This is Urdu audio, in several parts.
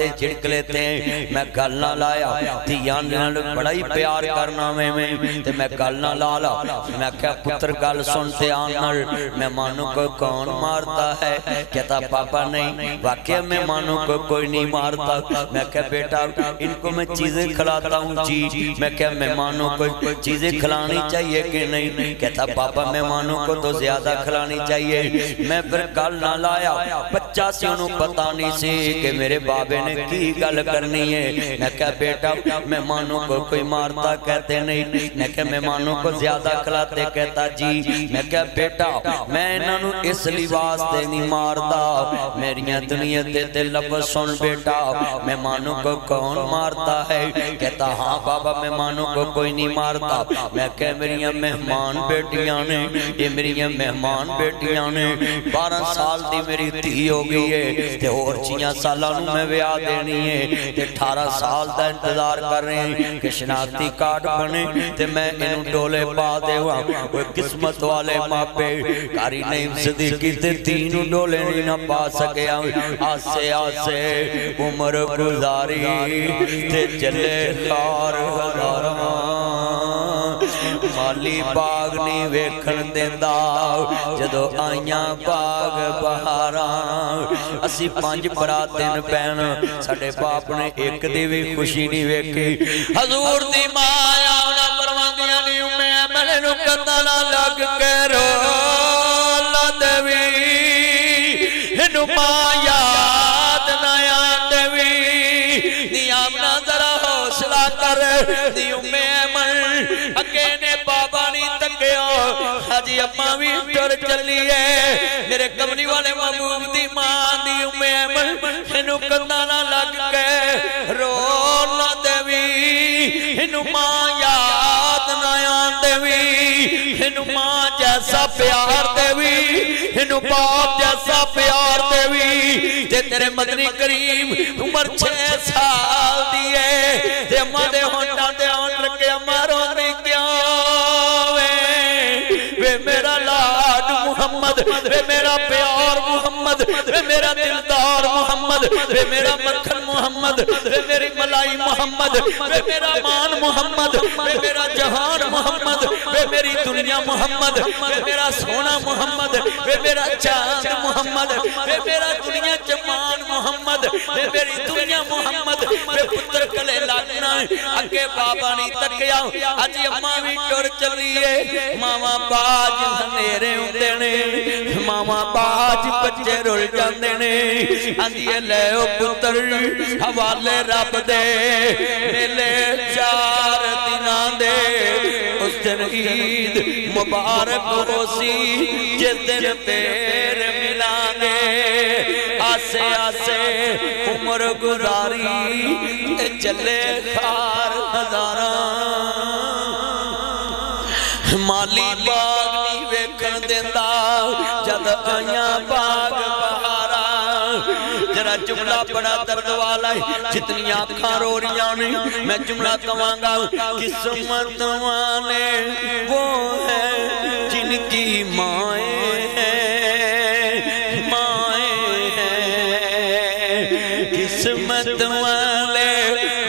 تے جھڑک لیتے ہیں میں گل نہ لایا دھیان نال بڑا ہی پیار کرنا میں تے میں گل نہ لالا میں کہا پتر گل سنتے آنال مہمانوں کو کون مارتا ہے کہتا پاپا نہیں واقعہ مہمانوں کو کوئی نہیں مارتا میں کہا بیٹا ان کو میں چیزیں کھلاتا ہوں جی میں کہا مہمانوں کو چیزیں کھلانی چاہیے کہ نہیں کہتا پاپا مہمانوں کو تو زیادہ کھلانی چاہیے میں پھر گل نہ لایا بچہ سے انہوں پتہ نہیں سی کہ میرے بابے نے کی گل کرنی ہے میں کہا بیٹا مہمانوں کو کوئی مارتا کہتے نہیں میں کہا مہمانوں کو زیادہ کھلاتے کہتا جی میں کہا بیٹا میں انہوں اس لباس تے نہیں مارتا میریاں دنیا تے لفظ سن بیٹا مہمانوں کو کون مارتا ہے کہتا ہاں بابا مہمانوں کو کوئی نہیں مارتا میں کہا میریاں مہمان بیٹیاں نے یہ میریاں مہمان بیٹیاں نے 12 سال دی میری تھی ہو گئی ہے تے اور 6 سالہ نو میں ویاہ دینی ہے تے 18 سال دا انتظار کر رہے ہیں کہ شناختی کارڈ بنے تے میں انہوں ڈولے پا دے ہوا کوئی قسمت والے ماپے کاری نعیم صدیقی تے 3 ڈولے نہیں نہ پا سکے آسے آسے عمر گزاری تے چلے خار مالی باغ نہیں ویکھن دیندہ جدو آئیاں باغ بہاراں اسی 5 براتیں پہن ساڑھے باپ نے ایک دی بھی خوشی نہیں ویکھی حضور دی ماں آیا انہاں پرواندیاں نہیں میں بلے نو قتلہ لگ کے رو لدوی انہوں ماں یاد نیاں دوی نیامنا ذرا حوصلہ کر دیوں میں من اکینے بابا نہیں تکیا حجی اممہ بھی ٹر چلیے میرے کمنی والے محبوب دی ماں دیوں میں من انہوں کندانا لگ کے رونا دوی انہوں ماں یاد نیاں دوی انہوں ماں جیسا پیار دوی انہوں باپ جیسا پیار دوی تے تیرے مدنی کریم عمر 6 سال دیئے تے اممہ دے ہونٹا دے ہون رکھے اممہ رونے کیا وے میرا لاڈ محمد وے میرا پیار محمد وے میرا دلدار محمد وے میرا مکھن محمد وے میری ملائی محمد وے میرا مان محمد وے میرا جہان محمد وے میری دنیا محمد وے میرا سونا محمد وے میرا چاند محمد وے میرا دنیا جمان محمد وے میری دنیا محمد وے پتر کلے لگنا اگے بابا نہیں تکیا آجی اممہ بھی ٹر چلیے ماما باج ہنیرے ہوندے نے ماما باج بچے رول جاندے نے آندھیے لے او پتر حوالے رب دے ملے 4 دنان دے اس دن عید مبارک ہو سی جس دن پیر ملان دے آسے آسے عمر گزاری چلے خار ہزاراں مالی باغ نہیں ویکھن دیندہ جد آئیاں باغ بہارا جرا جملہ بڑا درد والا ہے جتنی آنکھاں رو رہیاں نہیں میں جملہ کمانگا قسمت والے وہ ہیں جن کی مائیں ہیں مائیں ہیں قسمت والے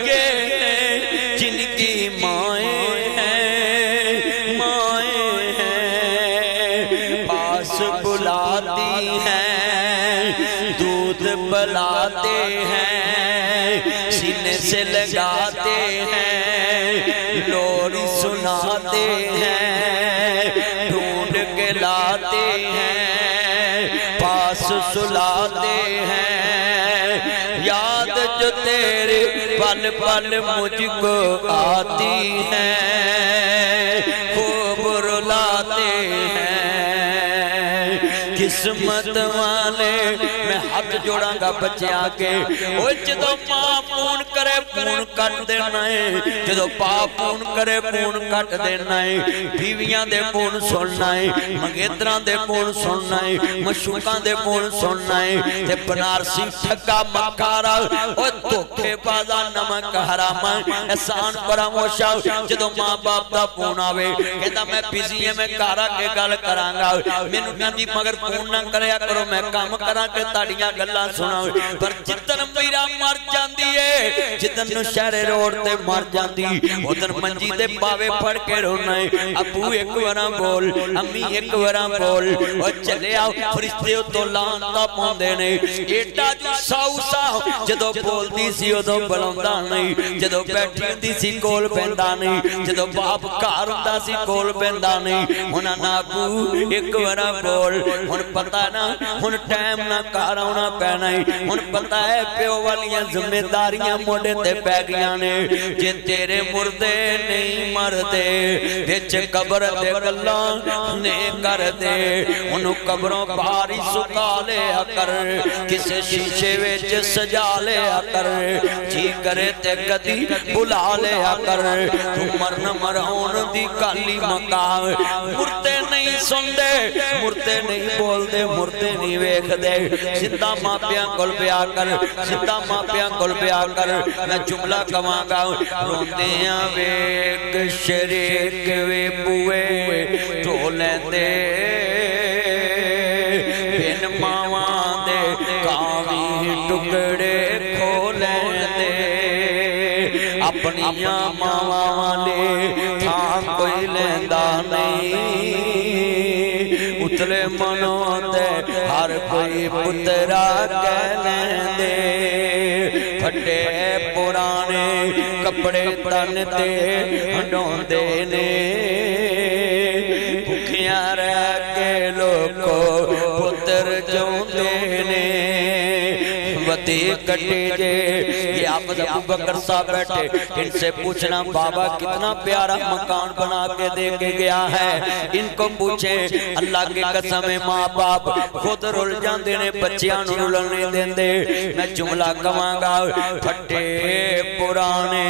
یہ ہیں جن کی مائیں ہیں مائیں ہیں پاس بلاتی ہیں دودھ پلاتے ہیں سینے سے لگاتے ہیں لوری سناتے ہیں ڈھونڈ کے لاتے ہیں پاس سلاتے ہیں یاد جو تیرے پل پل مجھ کو آتی ہے خوب رلاتے ہیں قسمت والے میں ہاتھ جوڑاں گا بچے آگے اوہ جدو ماں پون کرے پون کٹ دینا ہے جدو پا پون کرے پون کٹ دینا ہے بیویاں دے پون سننا ہے منگیتران دے پون سننا ہے مشوکان دے پون سننا ہے تے بنارسی ٹھگا مکارا اوہ دھوکے پازا نمک حرام احسان فراموشا جدو ماں باپ دا فون آوے کہتا میں بزی ہے میں کارا کے گل کرانگا مینوں کہندی مگر فون نہ کریا کرو میں کام کرا کے تاڑیاں گلاں سنا پر جتن میرا مر جاندی ہے جتن نو شہر روڈ تے مر جاندی ادھر منجی تے باوے پھڑ کے رونا ہے ابو ایک وراں بول امی ایک وراں بول اور چلے آؤ فرشتے تو لانتا پوندے نے ایٹا جو ساؤ ساؤ جدو بول دی سی ادو بلوندا نہیں جدو بیٹھی دی سی کول بیندا نہیں جدو باپ کار ہوندا سی کول بیندا نہیں ہن ابو ایک وراں بول ہن پتہ نا ہن ٹائم نہ کار آونا پینا ہن پتہ ہے پیو والیاں ذمہ داریاں موڈے تے پے گیاں نے جے تیرے مردے نہیں مردے وچ قبر دے گلاں نے کر دے انہوں قبروں باری سکا لیا کر کسے شیشے وچ سجا لیا کر جی کرے تے کدی بلا لیا کر تو مرن مرہون دی کالی مقام مرتے نہیں سن دے مرتے نہیں بول دے مرتے نہیں ویکھ دے زندہ ماں پیاں کل پیا کر زندہ ماں پیاں کل پیا کر میں جملہ کماں گا روندیاں ویک شریک وے بوئے ٹولیں دے بن ماواں دے کاوی ٹکڑے کھولیں دے اپنیاں ماواں لے تھان کوئی لیندہ نہیں اتلے منوں تے ہر کوئی پترا کہلیں دے پھٹے پرانے کپڑے تن تے ہنڈوں دے نے بھکیاں رہ کے لوگو پتر جوں دے نے وطی کٹی جے یہ آپ ابو بکر صاحب بیٹھے ان سے پوچھنا بابا کتنا پیارا مکان بنا کے دے کے گیا ہے ان کو پوچھیں اللہ کے قسم ماں باپ خود رول جان دینے بچیاں نو رولنے دین دے میں جملہ کماں گا پھٹے پرانے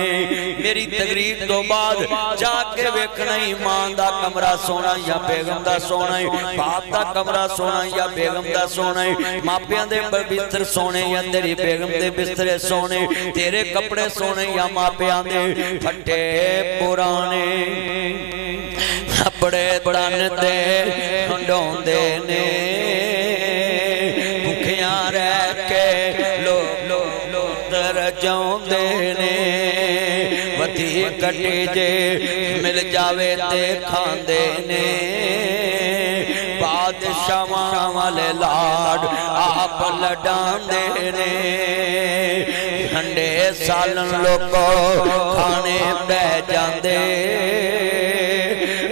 میری تقریر تو بعد جا کے ویکھنا ایمان دا کمرہ سونا یا بیگم دا سونا باپ دا کمرہ سونا یا بیگم دا سونا ماپیاں دے بستر سونے یا تیری بیگم دے بسترے سونے تیرے کپڑے سونے یا ماپیاں دے پھٹے پرانے کپڑے تن تے ہنڈوں دے نے بھکیاں رہ کے لو درجوں دے نے وطی کٹی جے مل جاوے تے کھاندے نے بادشاہ والے لاڈ آپ لڈان دے نے ہنڈے سالن لوگو کھانے بے جاندے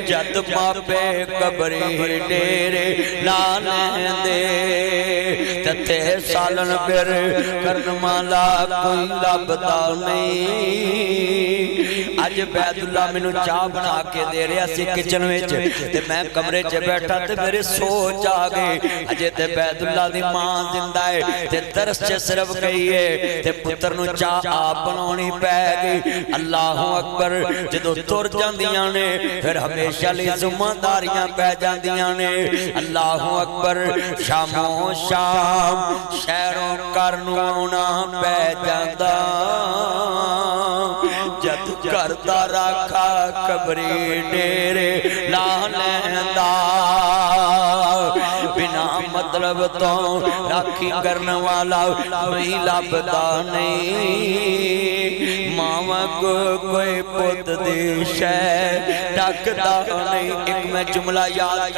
جد ماپے قبری ڈیرے لانے دے تتے سالن پھر کرنمالا کوئی لبدا نہیں آج بیعت اللہ میں نو چاہ بنا کے دے رہا سی کچن ویچ تے میں کمرے چے بیٹھا تے میرے سوچ آگے آجے تے بیعت اللہ دی ماں زندہ ہے تے ترس چے صرف گئی ہے تے پتر نو چاہ آپ بنونی پہ گئی اللہ اکبر جدو تر جاندیاں نے پھر ہمیشہ لی ذمہ داریاں پہ جاندیاں نے اللہ اکبر شام و شام شہروں کرنونا پہ جاندہ جد کرتا رکھا قبری ڈیرے لالندہ بنا مطلب تو راکھی کرنے والا کوئی لبدا نہیں ماما کو کوئی پت دی شے ڈاکتا نہیں ایک میں جملہ یاد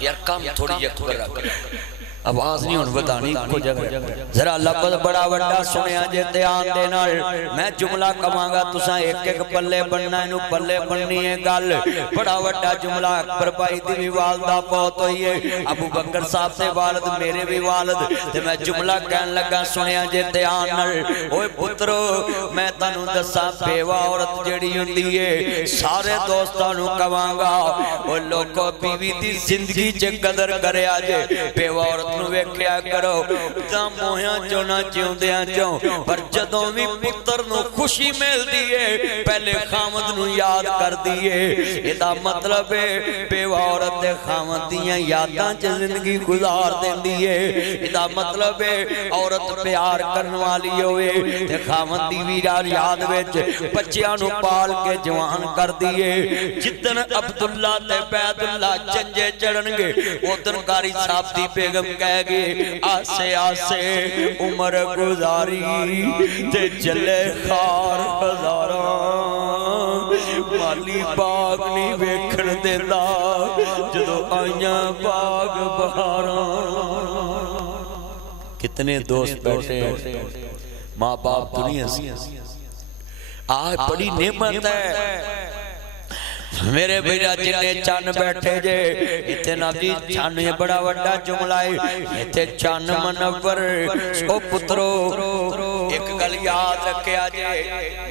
یار کام تھوڑی یک کر رکھ آواز نہیں ہون بتانی کو جگہ ذرا لفظ بڑا وڈا سنیا جے دھیان دے نال میں جملہ کماں گا تساں ایک ایک پلے بننا انہوں پلے بننی ہے گل بڑا وڈا جملہ اکبر بھائی دی بھی والدہ بہت ہوئی ہے ابو بکر صاحب سے والد میرے بھی والد تے میں جملہ کہن لگا سنیا جے دھیان نال اوے پترو میں تانوں دساں بیوہ عورت جڑی ہوندی ہے سارے دوستانوں کماں گا او لوگوں بیوی دی زندگی چ قدر کرے آجے بیوہ عورت نو ویکھیا کرو تاں موہیاں چوں نہ جیوندیاں چوں پر جدوں وی پتر نو خوشی مل دیئے پہلے خامد نو یاد کر دیئے ادا مطلب ہے بیوہ عورت خامد دیاں یاداں چ زندگی گزار دین دیئے ادا مطلب ہے عورت پیار کرنوالی ہوئے تے خامد دی ویرار یاد ویچ بچیاں نو پال کے جوان کر دیئے جتن عبداللہ تے بیداللہ چنجے چڑھنگے اوتن کاری صاحب دی بیگم کہہ گئے آسے آسے عمر گزاری تے چلے خار ہزاراں مالی باغ نہیں ویکھن دیتا جدو آئیاں باغ بہاراں کتنے دوست بیٹھے ہیں ماں باپ دنیا سے آج بڑی نعمت ہے میرے بھیجا جنے چان بیٹھے جے اتنا جی چان یہ بڑا وڈا جملائے اتنے چان منور او پترو ایک گل یاد رکھے آجے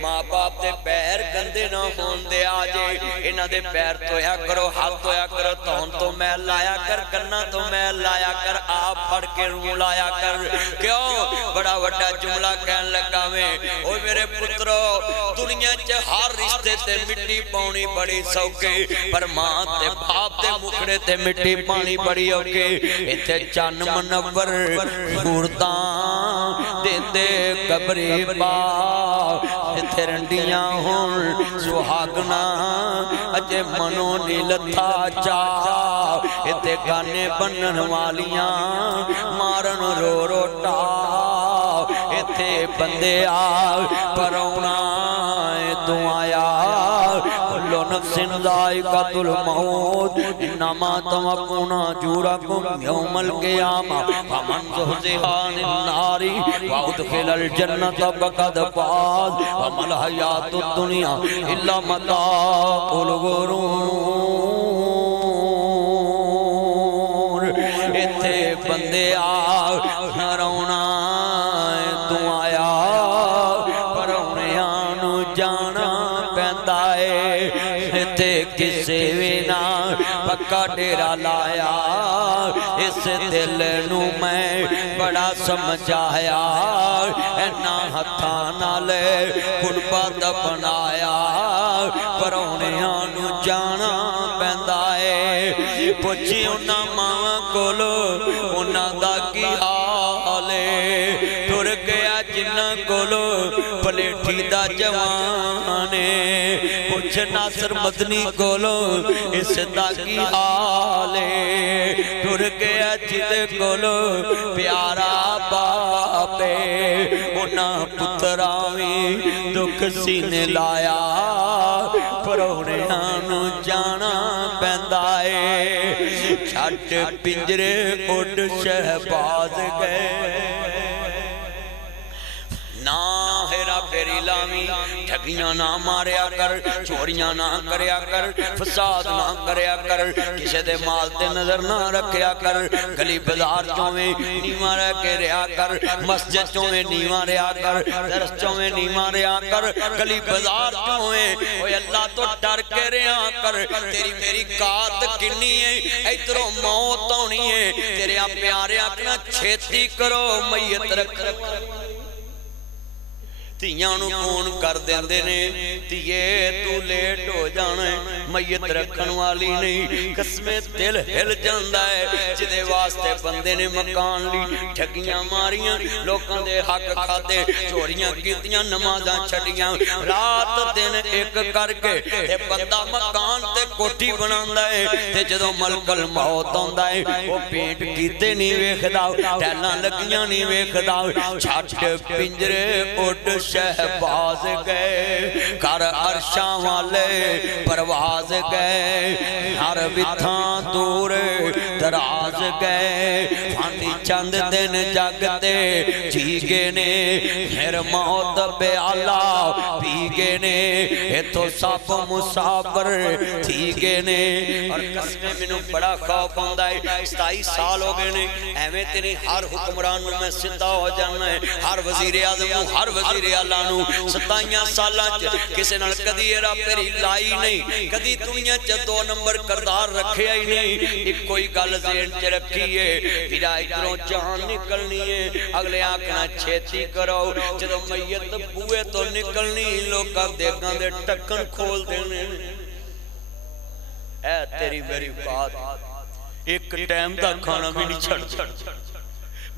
ماں باپ دے پیر گندے نہ ہون دے آجے انہ دے پیر تویا کرو ہاتھ تویا کرو تون تو میل لایا کر کرنا تو میل لایا کر آپ پڑھ کے رو لایا کر کیوں بڑا وڈا جملہ کہن لگا میں اوہ میرے پترو دنیا چے ہر رشتے تے مٹی پاؤنی بڑی سوکے پر ماں تے باپ تے مکھڑے تے مٹی پانی بڑی ہوکے اتے چان منور خوردان دے دے قبری با اتے رنڈیاں ہون سہاگنا اجے منو نیلتھا چاہ اتے گانے بنن والیاں مارن رو روٹا اتے بندے آگ پرونا تو آیا کلو نفس ذائقۃ الموت انما توفون اجورکم یوم القیامہ فمن زحزح عن النار وادخل الجنۃ فقد فاز وما الحیاۃ الدنیا الا متاع الغرور ایتھے بندے آگ رونا تو آیا پرونیاں نو جانا پیندا ہے تے کسے وینا پکا ڈیرا لایا اس دل نو میں بڑا سمجھایا اینا ہتھاں نالے کنبہ دفنایا پرونیاں نو جانا پیندا ہے پوچھی انہاں ماں کولو انہاں دا کی حالے ٹر گیا جنہ کولو پلیٹھی دا جوانے پوچھ ناصر مدنی کولو اس دا کی حالے ٹر گیا جدے کولو پیارا باپے انہاں پتراوی دکھ سینے لایا پرونیاں نو جانا پیندا ہے چھٹ پنجرے اڈ شہباز گئے نا ہیرا پھیری لامی ٹھگیاں نہ ماریا کر چوریاں نہ کریا کر فساد نہ کریا کر کسی دے مال تے نظر نہ رکھیا کر گلی بازار چویں نیواں رہ کے رہا کر مسجد چویں نیواں رہا کر درس چویں نیواں رہا کر گلی بازار چویں اوے اللہ تو ڈر کے رہا کر تیری میری کات کنی ہے ادھروں موت ہونی ہے تیرے پیارے اپنا چھیتی کرو میت رکھ تیاں نو فون کر دیندے نے تیے تو لیٹ ہو جانا ہے میت رکھن والی نہیں قسمیں دل ہل جاندہ ہے جدے واسطے بندے نے مکان لی ٹھگیاں ماریاں لوکاں دے حق کھاتے چوریاں کیتیاں نمازاں چھڑیاں رات دن ایک کر کے تے بندہ مکان تے کوٹھی بناندہ ہے تے جدو ملک الموت ہوندہ ہے وہ پینٹ کیتے نہیں ویکھدا ٹیلاں لگیاں نہیں ویکھدا چھٹ پنجرے اڈ شہباز گئے کر عرشاں والے پرواز گئے ہر بتھاں دور دراز گئے فانی چند دن جگتے جیگے نے پھر موت بیالا پیگے نے یہ تو سب مسافر تھیگے نے اور قسمیں منوں بڑا خوف ہوندہ ہے 27 سال ہو گئے نے ایویں تیری ہر حکمران میں سدھا ہو جانا ہے ہر وزیر اعظم ہر وزیر اللہ نو 27 سالاں کسے نال کدی ایرا پیری لائی نہیں کدی دنیا چ 2 نمبر نمبر کردار رکھے ہی نہیں ایک کوئی گل ذہن چ رکھیے میرا ادھروں جان نکلنی ہے اگلے آکھنا چھیتی کرو جدو میت بوئے تو نکلنی لوکاں دیکھاں دے ٹکن کھول دینے اے تیری میری بات ایک ٹائم دا کھانا بھی نہیں چھڑ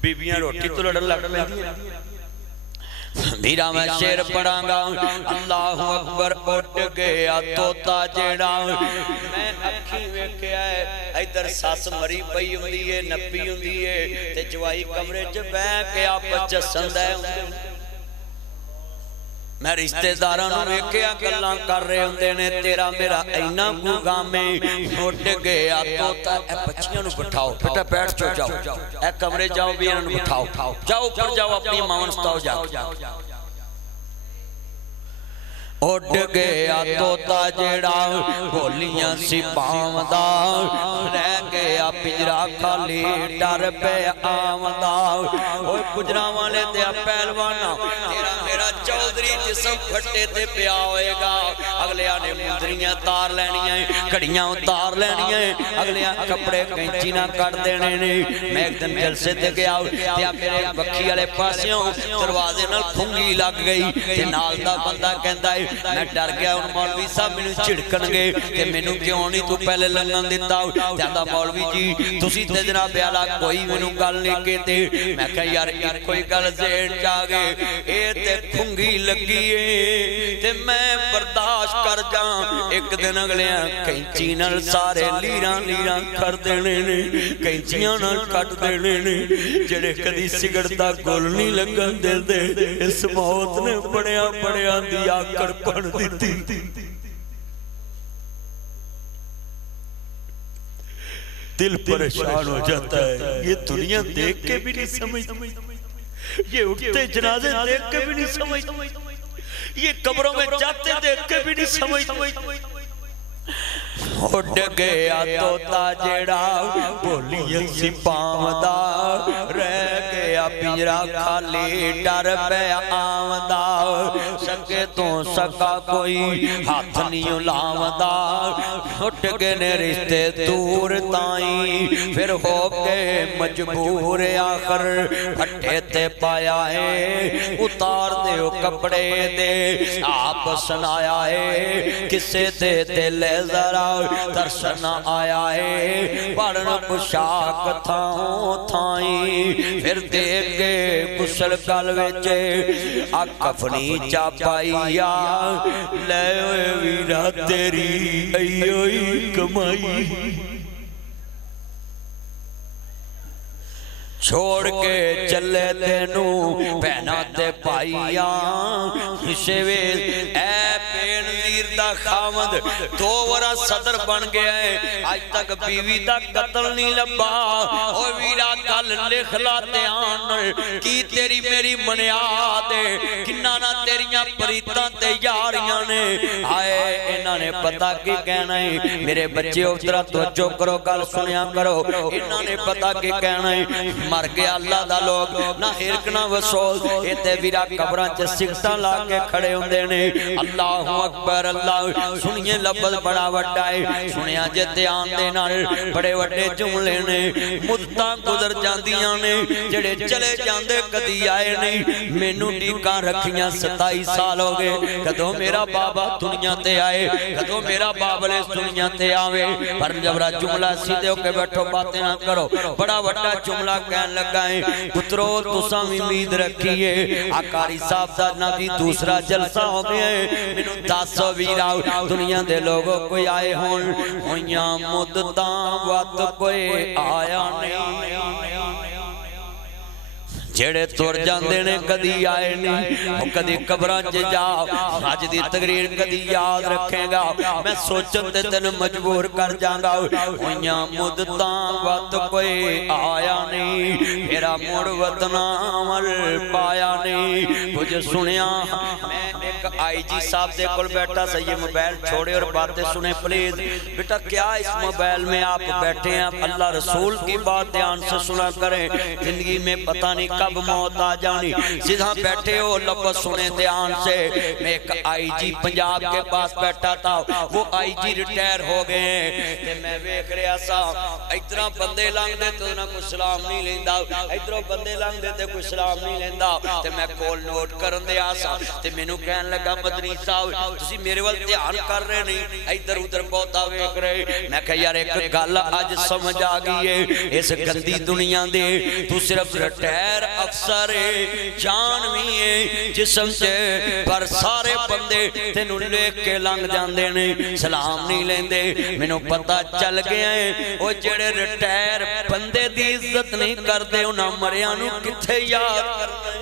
بیبیاں روٹی تو لڑن لگ پہنی میرا میں شیر پڑھاں گا اللہ اکبر اٹھ گیا توتا جیڑا میں اکھی ویکھیا ہے ادھر ساس مری پئی ہوندی ہے نپی ہوندی ہے تے جوائی کمرے چ بیٹھ کے آپ جسن دے میں رشتے داراں نوں ویکھیا گلاں کر رہے ہوندے نے تیرا میرا اینا گامے اٹھ گیا توتا اے بچیاں نوں بٹھاؤ بیٹا بیٹھ جاؤ اے کمرے جاؤ بھی انہاں نوں بٹھاؤ جاؤ اوپر جاؤ اپنی ماں ستاؤ جا اٹھ گیا توتا جیڑا بولیاں سی پاوندا رہ گیا پنجرا خالی ڈر پہ آوندا اوے گجراں والے تے پہلوانا تیرا میرا چودھری جسم پھٹے تے پیا ہوئے گا اگلیاں نے مندریاں تار لینیاں کڑیاں اتار لینیاں اگلیاں کپڑے کینچی نہ کٹ دینے نے میں ایک دن جلسے تے گیا تے میرے بکھی والے پاسیوں دروازے نال پھنگی لگ گئی تے نال دا بندہ کہندا ہے میں ڈر گیا ان مولوی صاحب میں نے چھڑکن گے کہ میں نے کیوں نہیں تو پہلے لنگن دیتا جاندہ مولوی جی تسی تے جناب بیالا کوئی میں نے گل نہیں کہتے میں کہا یار کوئی گل زیر جاگے اے تے پھنگی لگیے تے میں برداشت کر جاں ایک دن اگلیاں کینچی نال سارے لیران کر دینے نے کینچیاں نال کٹ دینے نے جڑے کدی سگڑتا گل نہیں لگن دے دے اس موت نے بڑیاں دیا کر پڑھ دیتی دل پریشان ہو جاتا ہے یہ دنیا دیکھ کے بھی نہیں سمجھ یہ اٹھتے جنازے دیکھ کے بھی نہیں سمجھ یہ قبروں میں جاتے دیکھ کے بھی نہیں سمجھ اٹھ گیا توتا جیڑا بولیاں سی پاوندا رہ گیا پنجرا خالی ڈر پہ آوندا سکے تو سکا کوئی ہاتھ نہیں لاوندا اٹھ گئے نے رشتے دور تائیں پھر ہو کے مجبور آخر پھٹے تے پایا ہے اتار دے وہ کپڑے دے آپ سنایا ہے کسے دے دل ذرا ترسن آیا ہے پڑھن پشاک تھاؤں تھائیں پھر دیکھ کے کسل گل ویچے کفنی چاپائیا لے ویرا تیری ایوئی کمائی چھوڑ کے چلے تینوں پہنا تے پائیاں شیویز اے بے نظیر دا خامد دو ورہ صدر بن گیا ہے آج تک بیوی دا قتل نہیں لبا او ویرا کل لکھ لاتے آن کی تیری میری منیاد کنانا تیریاں پریتاں تے یاریاں نے آئے انہاں نے پتا کی کہنا ہے میرے بچے افطرہ توجہ کرو کل سنیا کرو انہاں نے پتا کی کہنا ہے مر گیا اللہ دا لوگ نہ ہرک نہ وصول ایتے ویرا قبران چے سکتاں لا کے کھڑے ہوں دینے اللہ اکبر اللہ سنیے لفظ بڑا وڈائے سنیا جتے آن دینا بڑے وڈے جملے نے مدتاں گزر جاندیاں نے جڑے چلے جاندے کدی آئے نہیں مینوں ڈیکاں رکھیاں 27 سال ہو گئے کدو میرا بابا دنیا تے آئے کدو میرا بابلے دنیا تے آوے پر جبرا جملہ سیدھے ہو کے بیٹھو باتیں نہ کرو بڑا وڈا جملہ کہن لگائیں پترو تو سامی امید رکھیے آکاری صاحب دا نبی دوسرا جلسہ ہو گئے منو 10 ویرا دنیا دے لوگوں کوئی آئے ہون ہویاں مدتاں وقت کوئی آیا نہیں جیڑے تور جاندے نے کدی آئے نہیں وہ کدی قبران جے جاؤ آج دی تقریر کدی یاد رکھیں گا میں سوچتے تن مجبور کر جانگا ہویاں مدتاں وقت کوئی آیا نہیں میرا مڑ وطن عمل پایا نہیں کچھ سنیا میں ایک آئی جی صاحب دے کل بیٹھا سا یہ موبائل چھوڑے اور باتیں سنیں پلیز بیٹا کیا اس موبائل میں آپ بیٹھے ہیں اللہ رسول کی بات دھیان سے سنا کریں زندگی میں پتہ نہیں کب موت آ جانی سیدھا بیٹھے ہو لفظ سنیں دھیان سے میں ایک آئی جی پنجاب کے پاس بیٹھا تھا وہ آئی جی ریٹائر ہو گئے ہیں تے میں ویکھ رہا سا ادھر بندے لنگ دے تے انہاں کوئی سلام نہیں لیندا ادھر بندے لنگ دے تے کوئی سلام نہیں لیندا تے میں کول نوٹ کرن دے آسا تے مینوں کہن لگا مدنی صاحب تسی میرے ول دھیان کر رہے نہیں ادھر ادھر بہتا ویکھ رہے میں کہ یار ایک گل اج سمجھ آ گئی ہے اس گندی دنیا دے تو صرف ریٹائر افسر جان بھی ہے جسم سے پر سارے بندے تینوں لے کے لنگ جاندے نہیں سلام نہیں لیندے مینوں پتہ چل گیا ہے او جڑے ریٹائر بندے دی عزت نہیں کردے انہاں مریاں نوں کتھے یاد کردے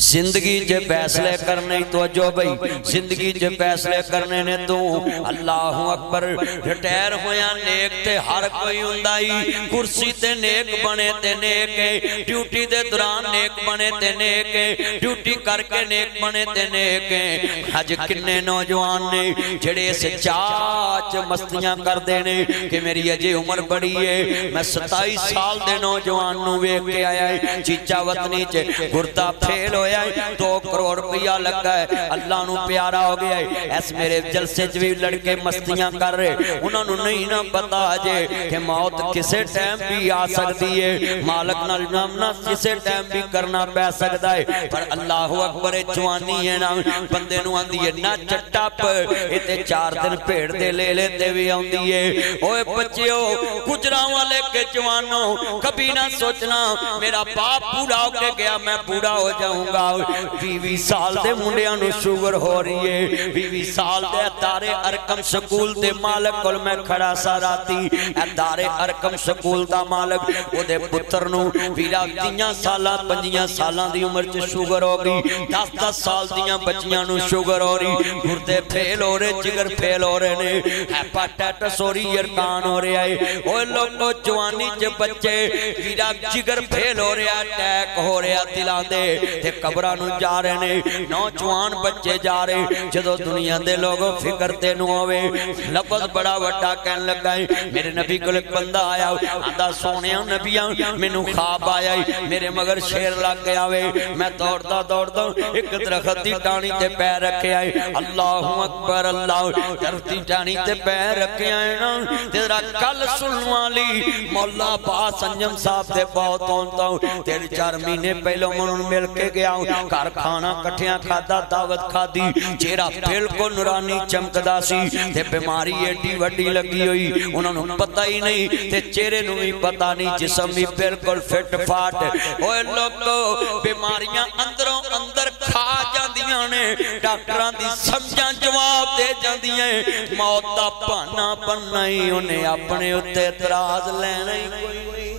زندگی جے فیصلے کرنے توجہ بھئی زندگی جے فیصلے کرنے نے تو اللہ اکبر ریٹائر ہویا نیک تے ہر کوئی ہندائی کرسی تے نیک بنے تے نیک ڈیوٹی دے دوران نیک بنے تے نیک ڈیوٹی کر کے نیک بنے تے نیک آج کنے نوجوان نے جڑے سے چاچ مستیاں کر دینے کہ میری اجے عمر بڑی ہے میں 27 سال دے نوجوان نو ویکھ کے آیا ہے چیچا وطنی چے گردہ پھیل ہویا 2 کروڑ روپیہ لگا ہے اللہ نو پیارا ہو گیا ہے ایس میرے جلسے جوی لڑکے مستیاں کر رہے انہوں نے نہیں نہ بتا جے کہ موت کسے ٹائم بھی آ سکتی ہے مالک نہ کسے ٹائم بھی کرنا پہ سکتا ہے پر اللہ اکبر جوانی ہے نا بندے نو آندی ہے نہ چٹا پر اتے 4 دن پیڑ دے لے لیتے بھی آندی ہے اوے بچیو گجراں والے کے جوانوں کبھی نہ سوچنا میرا باپ بوڑھا ہو کے گیا میں بوڑھا ہو جاؤں گا 20 سال دے منڈیاں نو شوگر ہو رہی ہے 20 سال دے ادارے ارکم سکول دے مالک کل میں کھڑا سا راتی ادارے ارکم سکول دا مالک وہ دے پتر نو ویرا 3 سالاں 5 سالاں دی عمر چ شوگر ہو گئی 10 سال دیاں بچیاں نو شوگر ہو رہی گردے پھیل ہو رہے جگر پھیل ہو رہے نے ہیپاٹائٹس ہو رہی یرکان ہو رہا ہے اوے لوگو جوانی چ بچے ویرا جگر پھیل ہو رہا اٹیک ہو رہا دلاں دے تے قبرانو جا رہے نے نوجوان بچے جا رہے جدو دنیا دے لوگوں فکر تے نو ہوئے لفظ بڑا وڈا کہن لگا ہے میرے نبی کو ایک بندہ آیا آدھا سونیاں نبیاں مینوں خواب آیا میرے مگر شیر لگ گیا ہوئے میں دوڑتا ایک درخت دی ٹانی تے پیر رکھے آئے اللہ اکبر اللہ درخت دی ٹانی تے پیر رکھے آئے نا تیرا کل سنوالی مولا باس انجم صاحب تے بہت ہونتا ہوں تیری 4 مہینے پہلو منون مل کے گیا کار کھانا کٹھیاں کھادا دعوت کھا دی چہرہ بالکل نورانی چمکدا سی تے بیماری ایڈی وڈی لگی ہوئی انہوں نے پتہ ہی نہیں تے چہرے نو بھی پتہ نہیں جسم بھی بالکل فٹ فاٹ اوے لوگو بیماریاں اندروں اندر کھا جاندیاں نے ڈاکٹراں دی سمجھاں جواب دے جاندیاں موت دا بہانا بننا ہی انہیں اپنے اتے اعتراض لینا ہی کوئی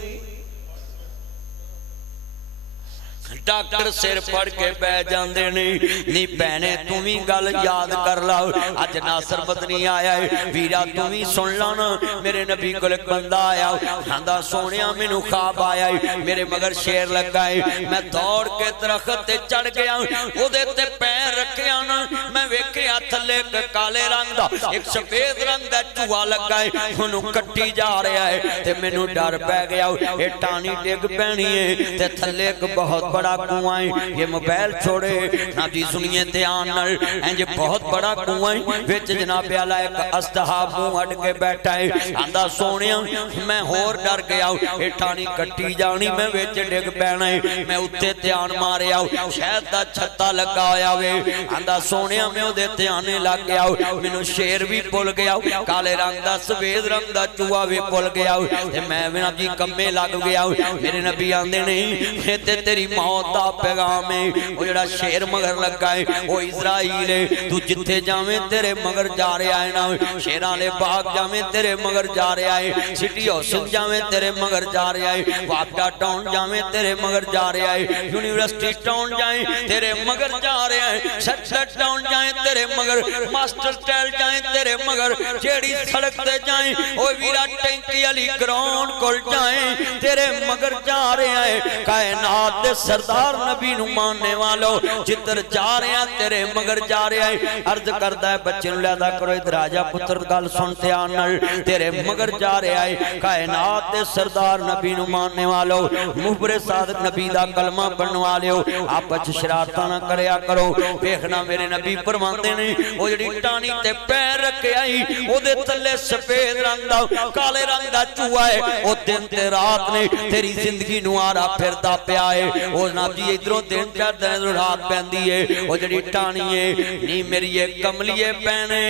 ڈاکٹر سر پڑ کے بے جاندے نہیں بہنے تمہیں گل یاد کر لاؤ آج ناصر مدنی آیا ہے ویرا تمہیں سن لانا میرے نبی کو ایک بندہ آیا ہاندہ سونیاں میں نو خواب آیا ہے میرے مگر شیر لگا ہے میں دوڑ کے درخت تے چڑھ گیا وہ دیتے پیر رکھے آنا میں ویکھیا تھلے کالے رنگ دا ایک سفید رنگ دا چوہا لگا ہے انہوں کٹی جا رہا ہے تے میں نو ڈر پہ گیا اے ٹانی ڈگ پہنی ہے تے تھلے ایک بہت بڑا کنوائیں یہ موبائل چھوڑے نبی سنیے دھیان نال انج بہت بڑا کنوائیں وچ جناب اعلی ایک اصحاب منہ ہٹ کے بیٹھا ہے آندا سونیاں میں ہور ڈر گیا اے ٹانی کٹی جانی میں وچ ڈگ پینا ہے میں اوتے دھیان ماریا شاید دا چھتا لگا ہویا وے آندا سونیاں میں او دے دھیان لگ گیا مینوں شیر بھی بھول گیا کالے رنگ دا سفید رنگ دا چوہا بھی بھول گیا تے میں نبی کمے لگ گیا میرے نبی آندے نہیں تے تیری موت دا پیغام ہے وہ جڑا شیر مگر لگا ہے وہ اسرائیل ہے تو جتھے جاویں تیرے مگر جا رہا ہے نا شیران لے باغ جاویں تیرے مگر جا رہا ہے سٹی ہاؤس جاویں تیرے مگر جا رہا ہے واپڈا ٹاؤن جاویں تیرے مگر جا رہا ہے یونیورسٹی ٹاؤن جائیں تیرے مگر جا رہا ہے سٹلٹ ٹاؤن جائیں تیرے مگر ماسٹر سٹیل جائیں تیرے مگر جیڑی سڑک تے جائیں اوہ ویرا ٹینکی علی گراؤنڈ کل جائیں تیرے مگر جا رہا ہے کائنات دے سردار نبی نو ماننے والو جتر جا رہا تیرے مگر جا رہا ہے عرض کرتا ہے بچے نو لیادہ کرو ادھر آجا پتر گل سنتے آنر تیرے مگر جا رہا ہے کائنات دے سردار نبی نو ماننے والو مبر صادق نبی دا کلمہ پڑھنے والے ہو آپ اچھ شرارتہ نہ کریا کرو دیکھنا میرے نبی فرماندے نے وہ جڑی ٹانی تے پیر رکھے آئی وہ دے تلے سفید رنگ دا کالے رنگ دا چوہا ہے وہ دن تے رات نے تیری زندگی نوارا پھر دا پہ آئے وہ جناب جی ادھروں دن چار دن رات پہندی ہے وہ جڑی ٹانی ہے نہیں میری یہ کملیے پہنے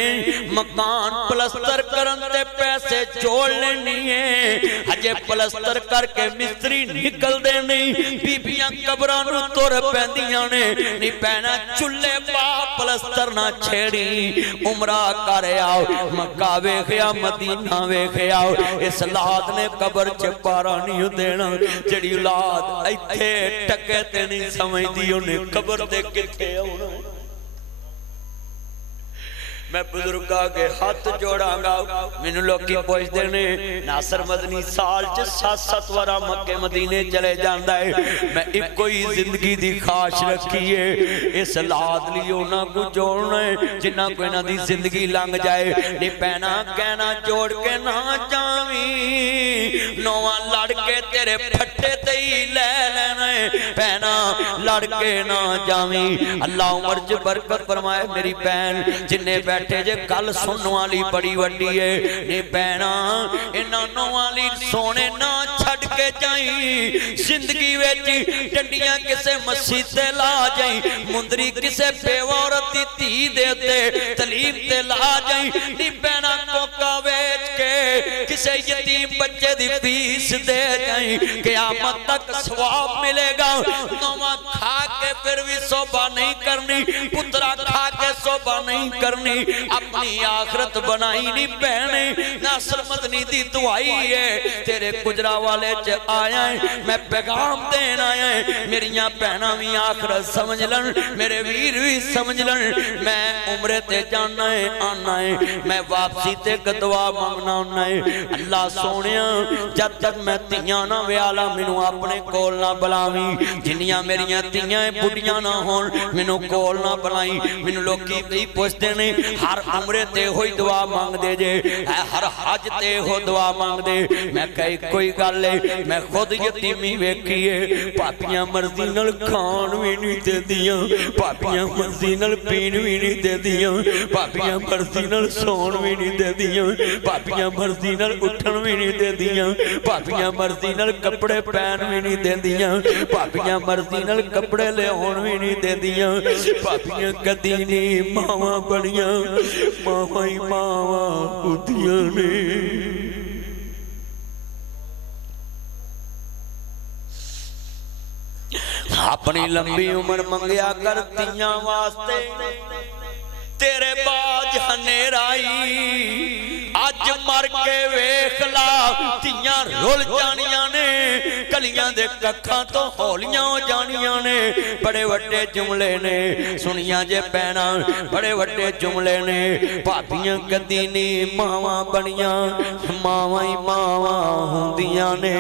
مکان پلستر کرن تے پیسے جوڑ لینی ہے ہجے پلستر کر کے مستری نکل دے نہیں بی بیاں قبرانو تور پہندیاں نے نہیں پہنا چلے با پلستر نہ چھیڑی عمرہ کرے آؤ مکہ ویخیا مدینہ ویخیا آؤ اس لاد نے قبر چپارا نہیں دینا جڑی لاد ایتھے ٹکے تے نہیں سمجھ دی انہیں قبر دے کتے ہونا میں بزرگاں کے ہاتھ جوڑاں گا میں لوگ کی پوچھ دینے ناصر مدنی سال چھ 7 ورہ مکہ مدینے چلے جاندہ ہے میں ایک کوئی زندگی دی خواہش رکھی ہے اس لاد لیو نہ کو جوڑنا ہے جنہ کوئی نہ دی زندگی لنگ جائے نہیں پہنا کہنا جوڑ کے نہ جاویں نوان لڑ کے تیرے پھٹے تی لے لینا ہے پہنا لڑ کے نہ جاویں اللہ عمر جو برکت فرمائے میری بہن جنہیں بیٹھے جے کل سنو والی بڑی وڈی ہے نہیں بہنا انہوں والی سونے نہ چھڑ کے جائیں زندگی ویچی ٹنڈیاں کسے مسیح تے لا جائیں مندری کسے بیوارتی تی دیتے تلیم تے لا جائیں نہیں بہنا کوکا ویچ کے کسے یتیم بچے دی فیس دے جائیں قیامت تک ثواب ملے گا نوہ کھا کے پھر بھی صوبہ نہیں کرنی پترہ کھا کے صوبہ نہیں کرنی اپنی آخرت بنائی نہیں بہنے ناصر مدنی دی دعائی ہے تیرے کجرہ والے چے آیا ہے میں پیغام دین آیا ہے میریاں پہنا بھی آخرت سمجھ لن میرے ویر بھی سمجھ لن میں عمرے تے جانا ہے آنا ہے میں واپسی تے دعا مانگنا ہونا ہے اللہ سونیا جب تک میں تیاں نہ ویالا منو اپنے کول نہ بلاویں جنیاں میریاں تیاں بڑیاں نہ ہون منو کول نہ بلائیں منو لوگ کی پوچھتے نہیں ہر عمرے تے ہوئی دعا مانگ دے جے ہر حج تے ہو دعا مانگ دے میں کئی کوئی گل لے میں خود یتیمی ویکھیے پاپیاں مرضی نل کھان بھی نہیں دے دیاں پاپیاں مرضی نل پین بھی نہیں دے دیاں پاپیاں مرضی نل سون بھی نہیں دے دیاں پاپیاں مرضی نل اٹھن بھی نہیں دے دیاں پاپیاں مرضی نل کپڑے پہن بھی نہیں دے دیاں پاپیاں مرضی نل کپڑے لے ہون بھی نہیں دے دیاں پاپیاں کدینی ماما بڑیاں ماما ہی ماما کتیاں نے اپنی لمبی عمر منگیا کرتیاں واسطے تیرے باج ہنیر آئی آج مر کے ویخلا تیاں رول جانیاں نے کلیاں دے ککھاں تو ہولیاں ہو جانیاں نے بڑے وڈے جملے نے سنیاں جے پہنا بڑے وڈے جملے نے پاپیاں کدینی ماما بنیاں ماما ہی ماما ہوندیاں نے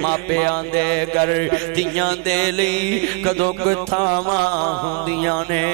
ماپیاں دے گر تیاں دے لی کدو کتھاما ہوندیاں نے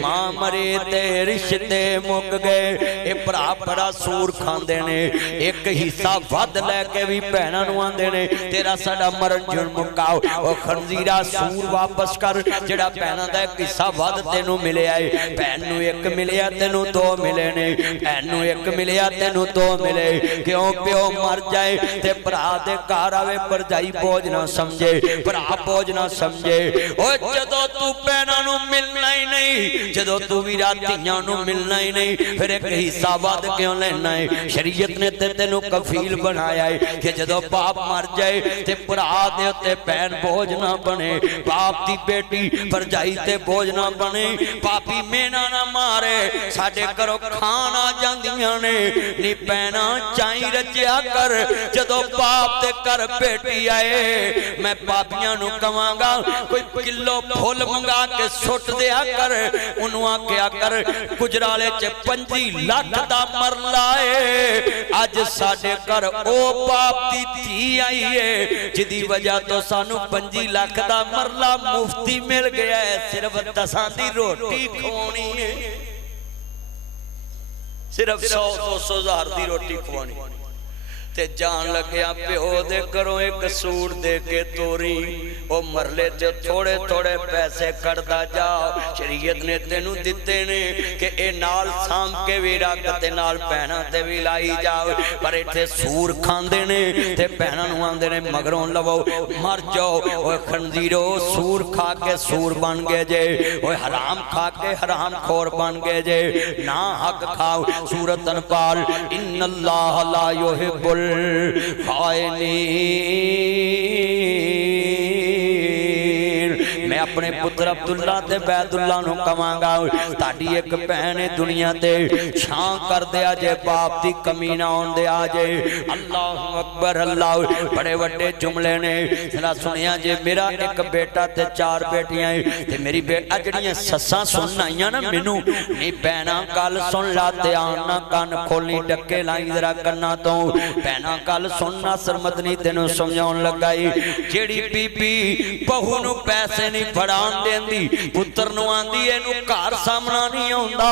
ماں مرے تے رشتے مک گئے اے پرا پرا سور کھاندے نے ایک حصہ ود لے کے بھی پہنا نوان دے نے تیرا سڑا مرن جن مکاؤ او خنزیرہ سور واپس کر جڑا پہنا دا ایک حصہ ود تینو ملے آئے پہنو ایک ملیا تینو دو ملے نے پہنو ایک ملیا تینو دو ملے کیوں پیو مر جائے تے پرا دے کاراوے پر جائی بوجھ نہ سمجھے پرا بوجھ نہ سمجھے او جدو تو پہنا نو ملنا ہی نہیں جدو تو ویراتیاں نو ملنا ہی نہیں پھر ایک حصہ وعد کیوں لینا ہے شریعت نے تینو کفیل بنایا ہے کہ جدو باپ مر جائے تے پرا دے اتے بہن بوجھ نہ بنے باپ دی بیٹی پرجائی تے بوجھ نہ بنے پاپی مینا نہ مارے ساڑے کرو کھانا جاندیاں نے نی بہنا چائیں رچیا کر جدو باپ تے کر بیٹی آئے میں پاپیاں نو کمانگا کوئی کلو پھول منگا کے سٹ دیا کر انہوں کیا کر گجرالے چے 5 لاکھ دا مر لائے آج ساڑے کر او باپ دی تھی آئی ہے جدی وجہ تو سانو 5 لاکھ دا مرلہ مفتی مل گیا ہے صرف 10 دی روٹی کھوانی ہے صرف 100-200 ہزار دی روٹی کھوانی تے جان لگیا پیو دے کرو ایک سوٹ دے کے توری او مرلے تے تھوڑے تھوڑے پیسے کردہ جاؤ شریعت نے تینوں دیتے نے کہ اے نال سام کے بھی رکھتے نال پہنا تے بھی لائی جاؤ پر ایتھے سور کھاندے نے تے پہنا نواندے نے مگروں لو مر جاؤ اوہ خنزیرو سور کھا کے سور بن گئے جے اوہ حرام کھا کے حرام خور بن گئے جے نا حق کھاؤ سورت انفال ان اللہ لا یحب خائنین میں اپنے پتر عبداللہ تے بیت اللہ نو کمانگا تاڑی ایک بہنے دنیا تے شان کر دیا جے باپ دی کمینہ ہون دیا جے اللہ اکبر اللہ بڑے وڈے جملے نے سنیا جے میرا ایک بیٹا تے 4 بیٹیاں تے میری اجڑیاں سساں سنائیاں نا منو نی بہنا کال سن لاتے آنا کان کھولنی ڈکے لائیں ذرا کرنا تو بہنا کال سننا سرمدنی تینوں سمجھون لگائی جیڑی بی بی بہو نو پیسے نہیں پڑھان دین دی پتر نو آندی ہے نو کار سامنا نہیں ہوندہ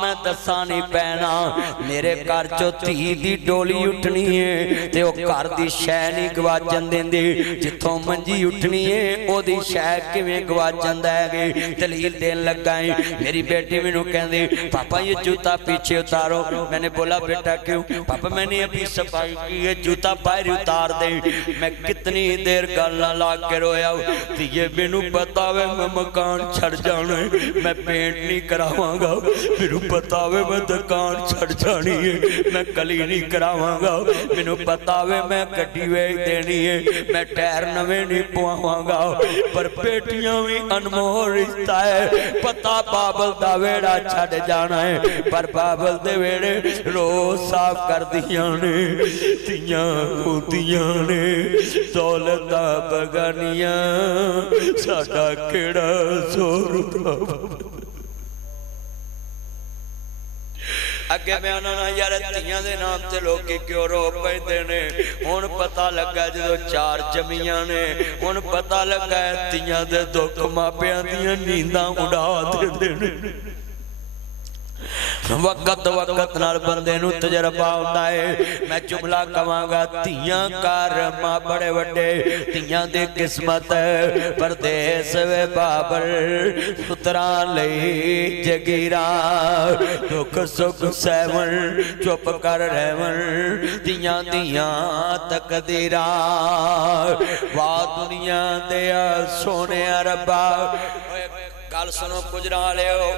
میں دسانی پہنا میرے کار چو تی دی ڈولی اٹھنی ہے تے او کار دی شے نہیں گواچن دین دی جتوں منجی اٹھنی ہے او دی شے کیویں گواچن دے گی دلیل دین لگائیں میری بیٹی میں نو کہن دی پاپا یہ جوتا پیچھے اتارو میں نے بولا بیٹا کیوں پاپا میں نے ابھی صفائی کی ہے جوتا باہر اتار دے میں کتنی دیر گالنا لاغ کے رویا ہوں یہ مینو بتاوے میں مکان چھڑ جانا ہے میں پینٹ نہیں کراواں گا مینو بتاوے میں دکان چھڑ جانی ہے میں کلی نہیں کراواں گا مینو بتاوے میں گڈی ویچ دینی ہے میں ٹائر نویں نہیں پواواں گا پر بیٹیاں بھی انمول رشتہ ہے پتا بابل دا ویڑا چھڑ جانا ہے پر بابل دے ویڑے روز صاف کر دیاں نے تیاں ہوتیاں نے دولت دا بگانیاں ساڑا کیڑا زور اٹھا اگے میں آنا یار تیاں دے نام تے لوگی کیوں رو پہ دینے ان پتہ لگا جدو 4 جمیاں نے ان پتہ لگا تیاں دے دکھ ماپیاں دیاں نینداں اڑا دے دینے وقت نال بندے نو تجربہ ہوتا ہے میں جملہ کمانگا تیاں کار ماں بڑے وڈے تیاں دے قسمت پردیس وے بابر ستران لئی جگیران دکھ سکھ سیون چپ کر رہون تیاں تقدیران وا دنیا دیا سونے عربا کال سنو کجرا لے ہو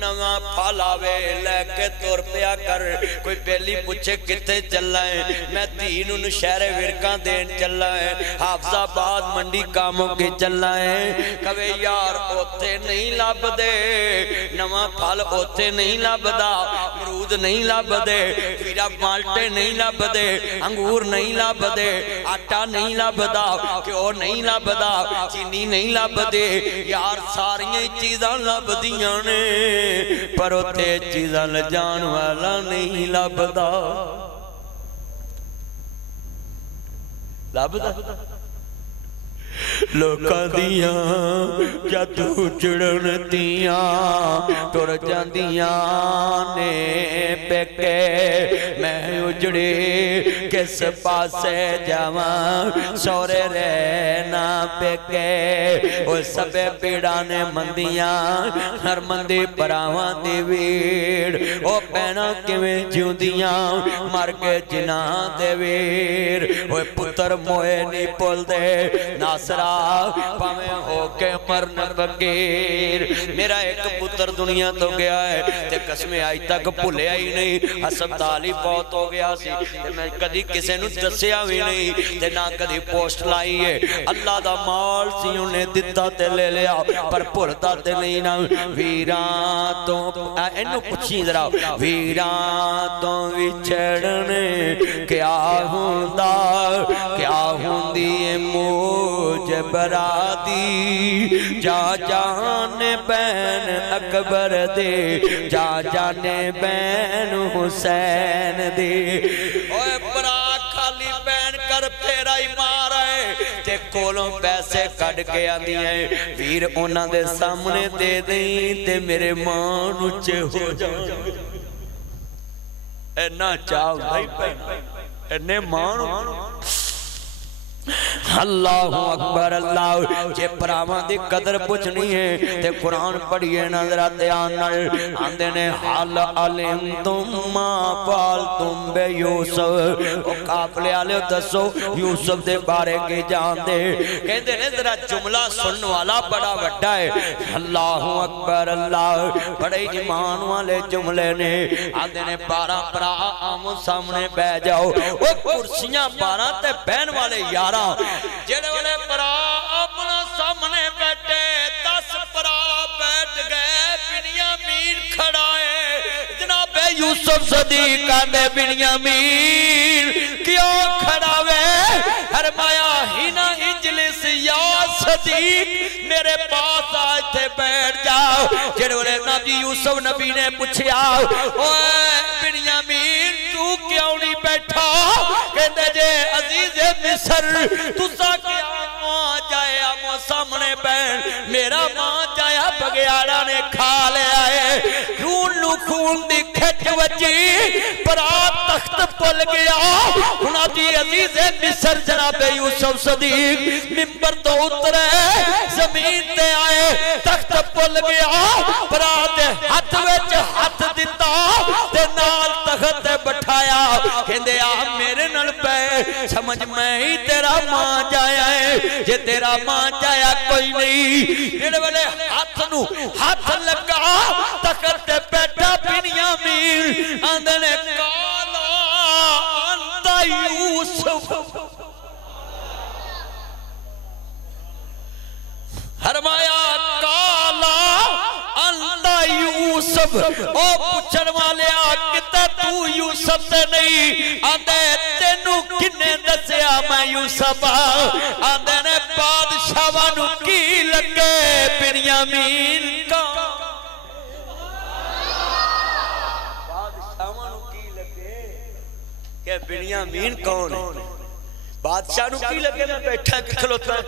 نواں پھالاوے لے کے تور پیا کر کوئی بیلی پوچھے کتے چلائیں میں تینوں شہر ورکاں دین چلائیں حافظ آباد منڈی کاموں کے چلائیں کبھی یار اوتے نہیں لاب دے نواں پھال اوتے نہیں لاب دا مرود نہیں لاب دے پھیرا مالٹے نہیں لاب دے انگور نہیں لاب دے آٹا نہیں لاب دا کیوں نہیں لاب دا چینی نہیں لاب دے یار ساریاں چیزاں لب دیاں نے پر اوتے چیزاں لجان والا نہیں لب دا لب دا لوکاں دیاں جدو چڑن دیاں ٹر جاندیاں نے پیکے میں اجڑے کس پاسے جاواں سورے رہنا پیکے او سبے پیڑانے مندیاں ہر مندی پراواں دی ویڑ او پینا کیویں جیوندیاں مر کے جنا دے ویر اوے پتر موئے نہیں پول دے ناصرہ پاویں ہو کے مرن بغیر میرا ایک پتر دنیا تو گیا ہے تے قسمیں آئی تک بھولے آئی نہیں ہسپتال ہی بہت ہو گیا سی تے میں کدی کسے نو دسیا بھی نہیں تے نہ کدی پوسٹ لائی ہے اللہ دا مال سی انہیں دتا تے لے لیا پر بھولتا تے نہیں نا ویران تو انہوں پوچھیں ذرا ویران تو وچھڑنے کیا ہوندہ کیا ہوندی موجے برادی جا جانے بین اکبر دے جا جانے بین حسین دے اوے برا خالی بین کر پھیرا ہی مارا ہے تے کولوں پیسے کڑ کے آدھی ہیں ویر انہاں دے سامنے دے دیں تے میرے ماں نچے ہو جائیں اے نا چاہو دائی پہنا اے نے ماں اللہ اکبر اللہ جے پراواں دی قدر پوچھنی ہے تے قرآن پڑھئے نظرات آنر آندے نے حال علم تم ما فالتم بے یوسف او قافلے آلے دسو یوسف دے بارے کی جان دے کہندے نے ذرا جملہ سنن والا بڑا وڈا ہے اللہ اکبر اللہ بڑے ایمان والے جملے نے آندے نے 12 برا آمو سامنے بے جاؤ وہ کرسیاں 12 تے بین والے یارہ جڑے والے برا اپنا سامنے بیٹھے 10 برا بیٹھ گئے بنیامین کھڑا ہے جناب یوسف صدیق آنے بنیامین کیوں کھڑا ہے فرمایا ہینا اجلس یا صدیق میرے پاس آئے تھے بیٹھ جاؤ جڑے والے نبی یوسف نبی نے پوچھے آؤ اوہ بنیامین تو کیوں نہیں بیٹھا کہتے جے عزیز مصر تُسا کیا ماں جائے آمو سامنے بین میرا ماں جایا بگیارہ نے کھا لے آئے خون لو خون دی کھٹ وچی برا تخت پل گیا انہاں دی عزیز مصر جناب یوسف صدیق ممبر تو اترے زمین تے آئے تخت پل گیا برا دے ہاتھ وچ ہاتھ دیتا تے نال تخت بٹھایا کہندے آ میرے نل پہ سمجھ میں ہی تیرا ماں جایا ہے یہ تیرا ماں جایا کوئی نہیں میرے والے ہاتھ لگا تخت بیٹھا بنیامین آندھنے کالا انتا یوسف فرمایا کالا انتا یوسف او پوچھن والے آکتا تو یوسف سے نہیں آندھے تینو کنے دسیا میں یوسف آندھے نے بادشاہوانو کی لگے بنیامین کا بادشاہوانو کی لگے کہ بنیامین کون ہے بادشاہوانو کی لگے میں بیٹھا کھلوتا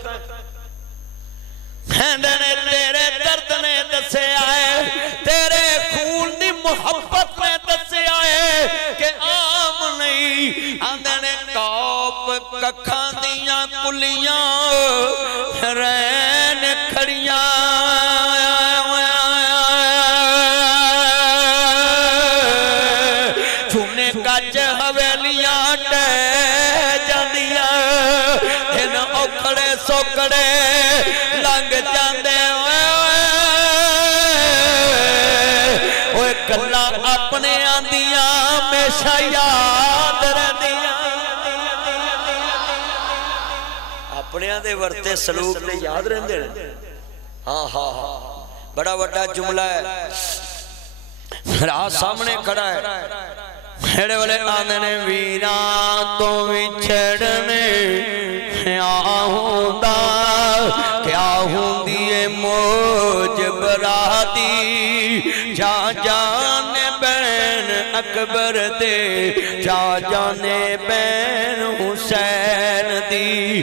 نے تیرے درد نے دسے آئے تیرے خون دی محبت میں دسے آئے کہ عام نہیں آندھے نے کاپ ککھاں دیاں کلیاں رین کھڑیاں چھونے کچھ حویلیاں ٹے جاندیاں ان اوکھڑے سوکڑے لنگ جاندے اوے گلا اپنے آندیاں ہمیشہ یاد رہندیاں اپنے آندے ورتے سلوک نے یاد رہندے ہاں ہاں ہاں بڑا بڑا جملہ ہے راہ سامنے کھڑا ہے میرے والے آندے نے ویران تو وچھڑنے آہوندہ کیا ہوندی موج برادی جا جانے بین اکبر دے جا جانے بین حسین دی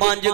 5